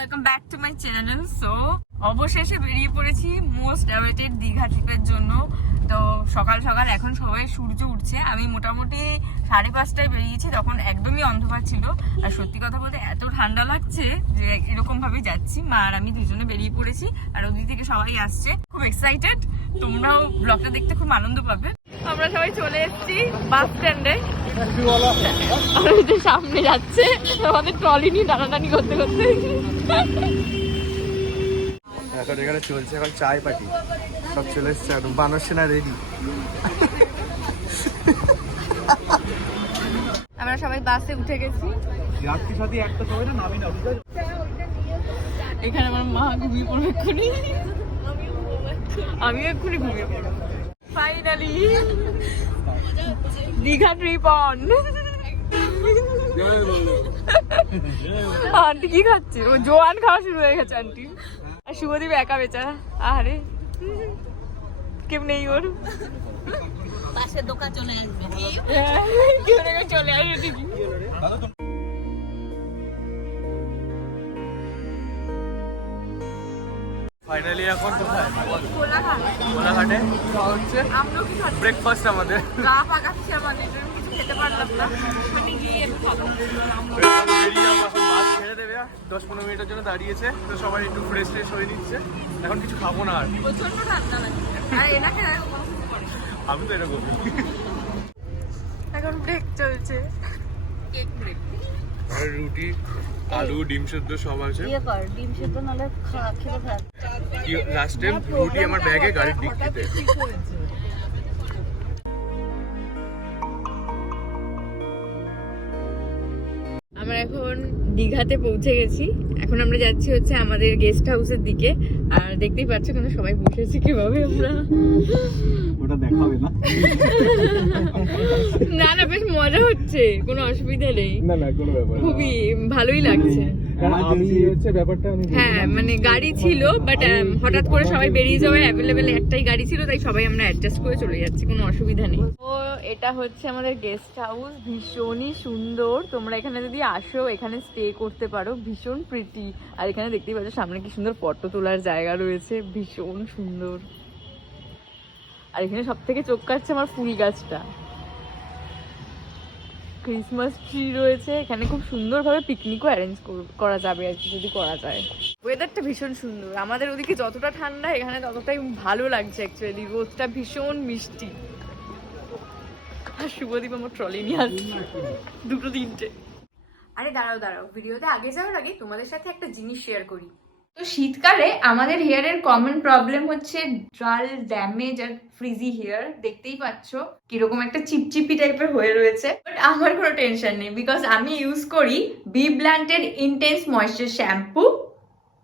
Welcome back to my channel so অবশেষে বেরিয়ে পড়েছি মোস্ট অ্যাওয়েটেড দীঘা ট্রিপের জন্য। তো সকাল সকাল এখন সবাই সূর্য উঠছে। আমি মোটামুটি সাড়ে পাঁচটায় বেরিয়েছি, তখন একদমই অন্ধকার ছিল। আর সত্যি কথা বলতে এত ঠান্ডা লাগছে যে এরকম ভাবে যাচ্ছি। মা আর আমি দুজনে বেরিয়ে পড়েছি, আর ওদিক থেকে সবাই আসছে। খুব এক্সাইটেড তোমরাও ব্লগটা দেখতে খুব আনন্দ পাবে। আমরা সবাই চলে এসেছি বাস স্ট্যান্ডে। যে সামনে যাচ্ছে আমাদের ট্রলি নিয়ে টানাটানি করতে করতে। এখন এখানে চলছে এখন চায় সব চলে এসছে বানর সেনা রেডি আমরা সবাই বাসে উঠে গেছি। একটা সবাই না নামি না এখানে আমার মা ঘুমিয়ে পড়বে এক্ষুনি। আমিও এক্ষুনি ঘুমিয়ে পড়ব। Finally Digha trip on aunty কি খাচ্ছে? ও জোয়ান খাওয়া শুরু হয়ে গেছে আন্টি আর শুভদীপ একা বেচারা আরে কেউ নেই ওর। পাশের দোকান চলে আসবে। কেউ চলে আসবে। ঠিকই ফাইনালি এখন কোথায়? কোলাঘাট। কোলাঘাটে? হচ্ছে? ব্রেকফাস্ট আমাদের। দশ পনেরো মিনিটের জন্য দাঁড়িয়েছে। তো সবাই একটু ফ্রেশ ফ্রেশ হয়ে নিচ্ছে। এখন কিছু খাব না আর। আমি তো এরকম। এখন ব্রেক চলছে। কেক ব্রেক আর রুটি আলু ডিম সেদ্ধ সব আছে। ডিম সেদ্ধ নাহলে খা- খেতে থাক লাস্ট টাইম রুটি আমার ব্যাগে গাড়ির ডিক্কিতে আমরা এখন দীঘাতে পৌঁছে গেছি। এখন আমরা যাচ্ছি হচ্ছে আমাদের গেস্ট হাউসের দিকে। আর দেখতেই পাচ্ছ কিন্তু সবাই বসেছি কীভাবে আমরা ওটা দেখাবে না। না না বেশ মজা হচ্ছে। কোনো অসুবিধা নেই। না না কোনো ব্যাপার খুবই ভালোই লাগছে। হ্যাঁ মানে গাড়ি ছিল বাট হঠাৎ করে সবাই বেরিয়ে যাওয়ায় অ্যাভেলেবেল একটাই গাড়ি ছিল তাই সবাই আমরা অ্যাডজাস্ট করে চলে যাচ্ছি কোনো অসুবিধা নেই। তো এটা হচ্ছে আমাদের গেস্ট হাউস ভীষণই সুন্দর। তোমরা এখানে যদি আসো এখানে স্টে করতে পারো ভীষণ প্রীতি আর এখানে দেখতেই পাচ্ছ সামনে কি সুন্দর ফটো তোলার জায়গা রয়েছে ভীষণ সুন্দর। আর এখানে সব থেকে চোখ কাটছে আমার ফুল গাছটা। ক্রিসমাস ট্রি রয়েছে এখানে খুব সুন্দরভাবে পিকনিকও অ্যারেঞ্জ করা যাবে আর কি যদি করা যায়। ওয়েদারটা ভীষণ সুন্দর। আমাদের ওদিকে যতটা ঠান্ডা এখানে ততটাই ভালো লাগছে অ্যাকচুয়ালি রোদটা ভীষণ মিষ্টি। আর শুভদীপ আমার ট্রলি নিয়ে আসছে। দুটো তিনটে। আরে দাঁড়াও দাঁড়াও। ভিডিওতে আগে যাওয়ার আগে তোমাদের সাথে একটা জিনিস শেয়ার করি। তো শীতকালে আমাদের হেয়ারের কমন প্রবলেম হচ্ছে ড্রাল ড্যামেজ আর ফ্রিজি হেয়ার দেখতেই পাচ্ছ কীরকম একটা চিপচিপি টাইপের হয়ে রয়েছে। বাট আমার কোনো টেনশন নেই বিকজ আমি ইউজ করি বি ব্ল্যান্টের intense moisture shampoo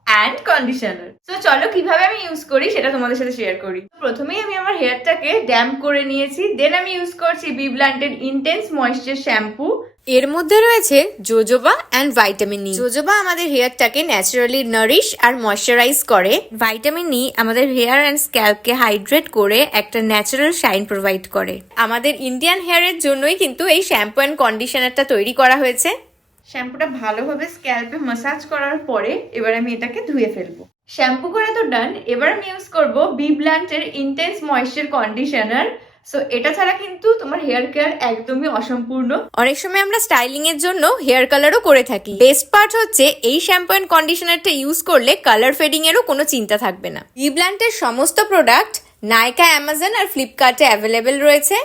and conditioner তো চলো কীভাবে আমি ইউজ করি সেটা তোমাদের সাথে শেয়ার করি। প্রথমেই আমি আমার হেয়ারটাকে ড্যাম্প করে নিয়েছি দেন আমি ইউজ করছি বি ব্ল্যান্টের ইন্টেন্স ময়েশ্চার শ্যাম্পু এর মধ্যে রয়েছে jojoba and vitamin E jojoba আমাদের হেয়ারটাকে ন্যাচারালি নারিশ আর ময়শ্চারাইজ করে। ভাইটামিন ই আমাদের হেয়ার অ্যান্ড স্ক্যাল্পকে হাইড্রেট করে একটা ন্যাচারাল শাইন প্রোভাইড করে। আমাদের ইন্ডিয়ান হেয়ারের জন্যই কিন্তু এই শ্যাম্পু অ্যান্ড কন্ডিশনারটা তৈরি করা হয়েছে। শ্যাম্পুটা ভালোভাবে স্ক্যাল্পে মাসাজ করার পরে এবার আমি এটাকে ধুয়ে ফেলব। শ্যাম্পু করা তো ডান এবার আমি ইউজ করব বি ব্ল্যান্টের ইন্টেন্স ময়েশ্চার কন্ডিশনার সো এটা ছাড়া কিন্তু তোমার হেয়ার কেয়ার একদমই অসম্পূর্ণ। অনেক সময় আমরা স্টাইলিং এর জন্য হেয়ার কালারও করে থাকি। বেস্ট পার্ট হচ্ছে এই শ্যাম্পু অ্যান্ড কন্ডিশনারটা ইউজ করলে কালার ফেডিং এরও কোনো চিন্তা থাকবে না। ইব্ল্যান্টের সমস্ত প্রোডাক্ট নাইকা অ্যামাজন আর ফ্লিপকার্টে অ্যাভেলেবেল রয়েছে।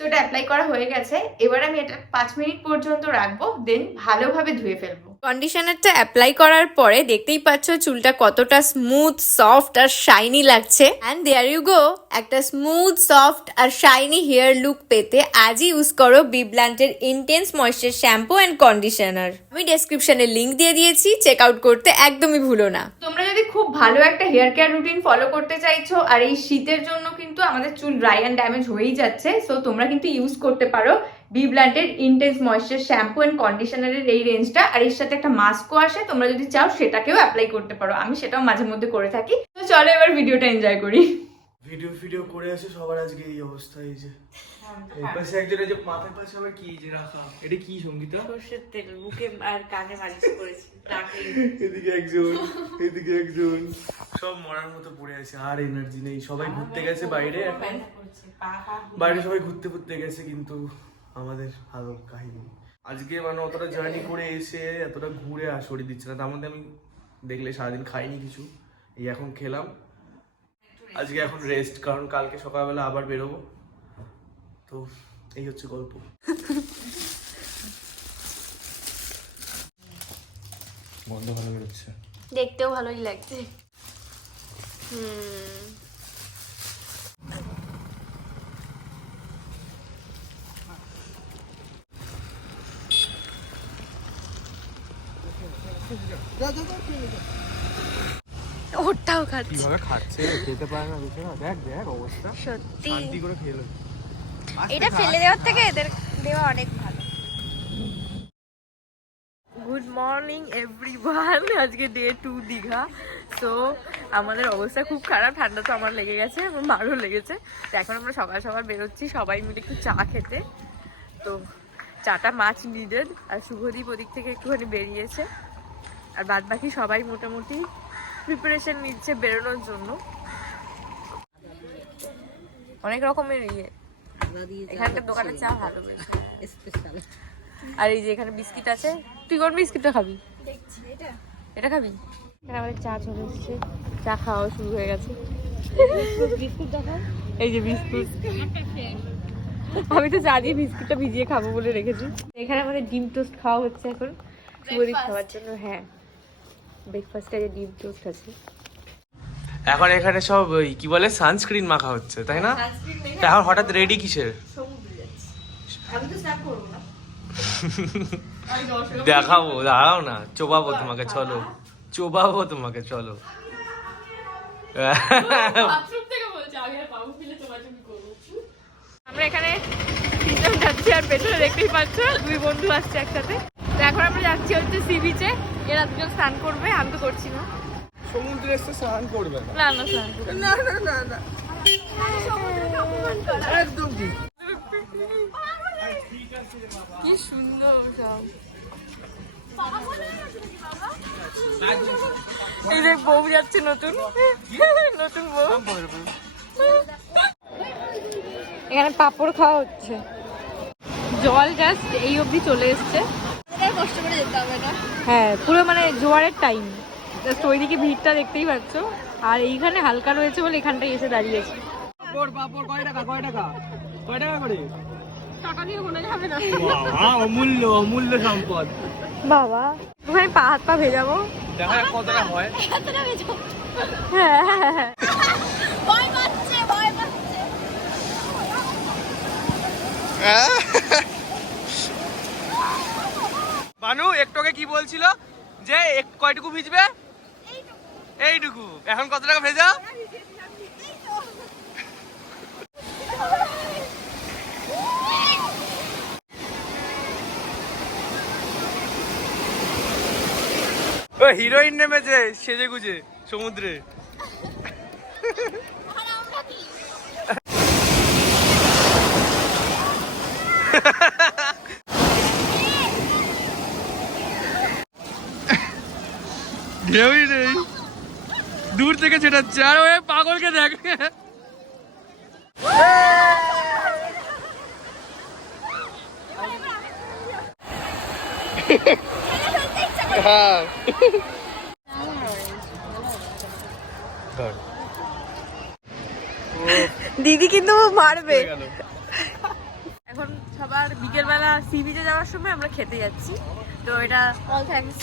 সো এটা অ্যাপ্লাই করা হয়ে গেছে। এবার আমি এটা পাঁচ মিনিট পর্যন্ত রাখব দেন ভালোভাবে ধুয়ে ফেলব। কন্ডিশনারটা অ্যাপ্লাই করার পরে দেখতেই পাচ্ছ চুলটা কতটা স্মুথ সফট আর শাইনি লাগছে। অ্যান্ড দেয়ার ইউ গো একটা স্মুথ সফট আর শাইনি হেয়ার লুক পেতে আজই ইউজ করো বিব্ল্যান্টের intense moisture shampoo and conditioner আমি ডেসক্রিপশনে লিংক দিয়ে দিয়েছি চেক আউট করতে একদমই ভুলো না। তোমরা যদি খুব ভালো একটা হেয়ার কেয়ার রুটিন ফলো করতে চাইছো, আর এই শীতের জন্য কিন্তু আমাদের চুল ড্রাই অ্যান্ড ড্যামেজ হয়েই যাচ্ছে সো তোমরা কিন্তু ইউজ করতে পারো। বি ব্ল্যান্ডের ইন্টেন্স ময়েশ্চার শ্যাম্পু অ্যান্ড কন্ডিশনারের এই রেঞ্জটা আর এর সাথে একটা মাস্কও আসে তোমরা যদি চাও সেটাকেও অ্যাপ্লাই করতে পারো। আমি সেটাও মাঝে মধ্যে করে থাকি। তো চলো এবার ভিডিওটা এনজয় করি। ভিডিও ভিডিও করে আছে সবার আজকে এই অবস্থা এই যে। এই পাশে একজন এই যে মাথার পাশে আবার কি যে রাখা? এটা কি সঙ্গীতা? সর্ষের তেল বুকে আর কানে মালিশ করেছি এদিকে একজন এদিকে একজন। সব মরার মতো পড়ে আছে আর এনার্জি নেই। সবাই ঘুরতে গেছে বাইরে বাইরে সবাই ঘুরতে ঘুরতে গেছে কিন্তু আমাদের ভালো কাহিনী। আজকে মানে অতটা জার্নি করে এসে এতটা ঘুরে আর শরীর দিচ্ছে না তার মধ্যে আমি দেখলে সারাদিন খাইনি কিছু এই এখন খেলাম। আজকে এখন রেস্ট কারণ কালকে সকালবেলা আবার বেরোবো। তো এই হচ্ছে গল্প। গন্ধ ভালো বেরোচ্ছে। দেখতেও ভালোই লাগছে। হুম। ওটাও খাচ্ছে কীভাবে খাচ্ছে। খেতে পারে না দেখ দেখ অবস্থা। সত্যি। শান্তি করে খেলো এটা ফেলে দেওয়ার থেকে এদের দেওয়া অনেক ভালো। গুড মর্নিং এভরিওয়ান আজকে ডে টু দীঘা। তো আমাদের অবস্থা খুব খারাপ। ঠান্ডা তো আমার লেগে গেছে আমার মারও লেগেছে। তো এখন আমরা সকাল সকাল বেরোচ্ছি সবাই মিলে একটু চা খেতে। তো চাটা মাছ নিডেড আর শুভদীপ ওদিক থেকে একটুখানি বেরিয়েছে। আর বাদ বাকি সবাই মোটামুটি প্রিপারেশন নিচ্ছে বেরোনোর জন্য। অনেক রকমের ইয়ে। এখানকার দোকানের চা ভালো স্পেশাল আর এই যে এখানে বিস্কিট আছে। তুই কোন বিস্কিটটা খাবি? এটা। খাবি? এখানে আমাদের চা চলে এসেছে। চা খাওয়া শুরু হয়ে গেছে। এই যে বিস্কুট। আমি তো চা দিয়ে বিস্কুটটা ভিজিয়ে খাব বলে রেখেছি। এখানে আমাদের ডিম টোস্ট খাওয়া হচ্ছে এখন। খাওয়ার জন্য হ্যাঁ। ব্রেকফাস্টে ডিম টোস্ট আছে। এখন এখানে সব ওই কি বলে সানস্ক্রিন মাখা হচ্ছে তাই না? তা এখন হঠাৎ রেডি কিসের? দেখাবো দাঁড়াও না চোবাবো তোমাকে চলো। চোবাবো তোমাকে চলো। আমরা এখানে তিনজন যাচ্ছি আর পেছনে দেখতেই পাচ্ছ দুই বন্ধু আসছে একসাথে। এখন আমরা যাচ্ছি হচ্ছে সি বিচে এরা দুজন স্নান করবে আমি তো করছি না। সমুদ্রে এসে স্নান করবে না। না স্নান করবে না। না না না না। একদম ঠিক। কি সুন্দর সব। এই যে বউ যাচ্ছে নতুন। নতুন বউ। এখানে পাপড় খাওয়া হচ্ছে। জল জাস্ট এই অবধি চলে এসছে। কষ্ট করে যেতে হবে না? হ্যাঁ পুরো মানে জোয়ারের টাইম জাস্ট ওইদিকে ভিড়টা দেখতেই পাচ্ছ। আর এইখানে হালকা রয়েছে বলে এখানটায় এসে দাঁড়িয়েছে। পাপড় পাপড় কয় টাকা কয় টাকা? কয় টাকা করে? টাকা দিয়ে মনে যাবে না বাবা অমূল্য অমূল্য সম্পদ। বাবা ওখানে পা হাত পা ভেজাবো? দেখা যাক কতটা হয়। হ্যাঁ হ্যাঁ হ্যাঁ ভয় পাচ্ছে ভয় পাচ্ছে। বানু একটুকে কি বলছিল? যে এক- কয়টুকু ভিজবে? এইটুকু। এখন কত টাকা ভেজা হিরোইন নেমেছে সেজে গুজে সমুদ্রে। থেকে ছেটাচ্ছে আর ওই পাগলকে দেখ। হ্যাঁ। দিদি কিন্তু মারবে। এখন সবার বিকেলবেলা সি বিচে যাওয়ার সময় আমরা খেতে যাচ্ছি। তো এটা অল থ্যাঙ্কস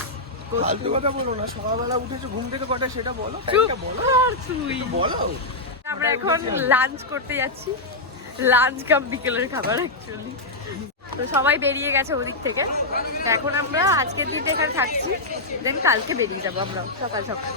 ফালতু কথা বলো না সকালবেলা উঠেছো ঘুম থেকে কটা সেটা বলো বলো। আর তুই। বলো। আমরা এখন লাঞ্চ করতে যাচ্ছি। লাঞ্চ কাম বিকেলের খাবার অ্যাকচুয়ালি তো সবাই বেরিয়ে গেছে ওদিক থেকে। এখন আমরা আজকের দিনটা এখানে থাকছি। দেন কালকে বেরিয়ে যাব আমরা সকাল সকাল।